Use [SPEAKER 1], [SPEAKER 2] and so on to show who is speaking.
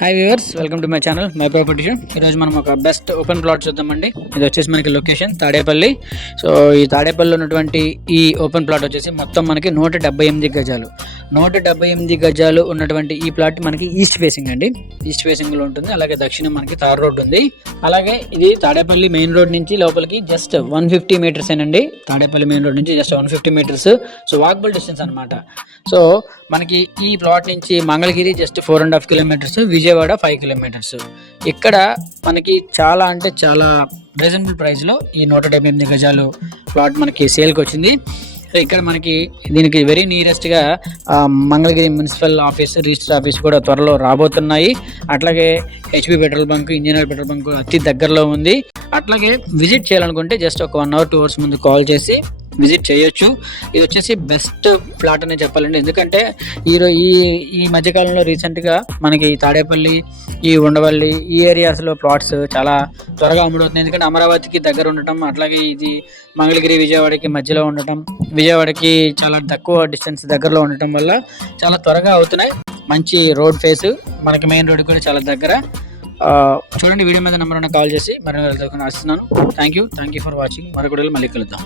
[SPEAKER 1] Hi viewers welcome to my channel my property ఈరోజు మనం ఒక బెస్ట్ ఓపెన్ ప్లాట్ చూద్దామండి. ఇది వచ్చేసి మనకి లొకేషన్ తాడేపల్లి. సో ఈ తాడేపల్లిలో ఉన్నటువంటి ఈ ఓపెన్ ప్లాట్ వచ్చేసి మొత్తం మనకి నూట డెబ్బై ఎనిమిది గజాలు. నూట డెబ్బై ఎనిమిది గజాలు ఉన్నటువంటి ఈ ప్లాట్ మనకి ఈస్ట్ ఫేసింగ్ అండి. ఈస్ట్ ఫేసింగ్లో ఉంటుంది అలాగే దక్షిణం మనకి తార్ రోడ్ ఉంది. అలాగే ఇది తాడేపల్లి మెయిన్ రోడ్ నుంచి లోపలికి జస్ట్ వన్ ఫిఫ్టీ మీటర్స్ ఏనండి. తాడేపల్లి మెయిన్ రోడ్ నుంచి just one fifty metres so walkable distance అనమాట సో మనకి ఈ ప్లాట్ నుంచి Mangalagiri just four and half kilometres Vijayawada five kilometres ఇక్కడ మనకి చాలా అంటే చాలా రీజనబుల్ ప్రైస్లో ఈ నూట డెబ్బై ఎనిమిది గజాలు ప్లాట్ మనకి సేల్కి వచ్చింది. సో ఇక్కడ మనకి దీనికి very నియరెస్ట్గా Mangalagiri municipal office register office కూడా త్వరలో రాబోతున్నాయి. అట్లాగే HP petrol bunk engineer petrol bunk అతి దగ్గరలో ఉంది. అట్లాగే విజిట్ చేయాలనుకుంటే జస్ట్ ఒక వన్ అవర్ టూ అవర్స్ ముందు కాల్ చేసి విజిట్ చేయొచ్చు. ఇది వచ్చేసి బెస్ట్ ప్లాట్ అనే చెప్పాలండి. ఎందుకంటే ఈ ఈ ఈ మధ్యకాలంలో రీసెంట్గా మనకి తాడేపల్లి ఈ ఉండవల్లి ఈ ఏరియాస్లో ప్లాట్స్ చాలా త్వరగా అమ్ముడవుతుంది ఎందుకంటే అమరావతికి దగ్గర ఉండటం అట్లాగే ఇది మంగళగిరి విజయవాడకి మధ్యలో ఉండటం విజయవాడకి చాలా తక్కువ డిస్టెన్స్ దగ్గరలో ఉండటం వల్ల చాలా త్వరగా అవుతున్నాయి. మంచి రోడ్ ఫేస్ మనకి మెయిన్ రోడ్ కూడా చాలా దగ్గర. చూడండి వీడియో మీద నెంబర్ కాల్ చేసి మరి ఆశిస్తున్నాను thank you thank you for watching. మరొకటి మళ్ళీ కలుద్దాం.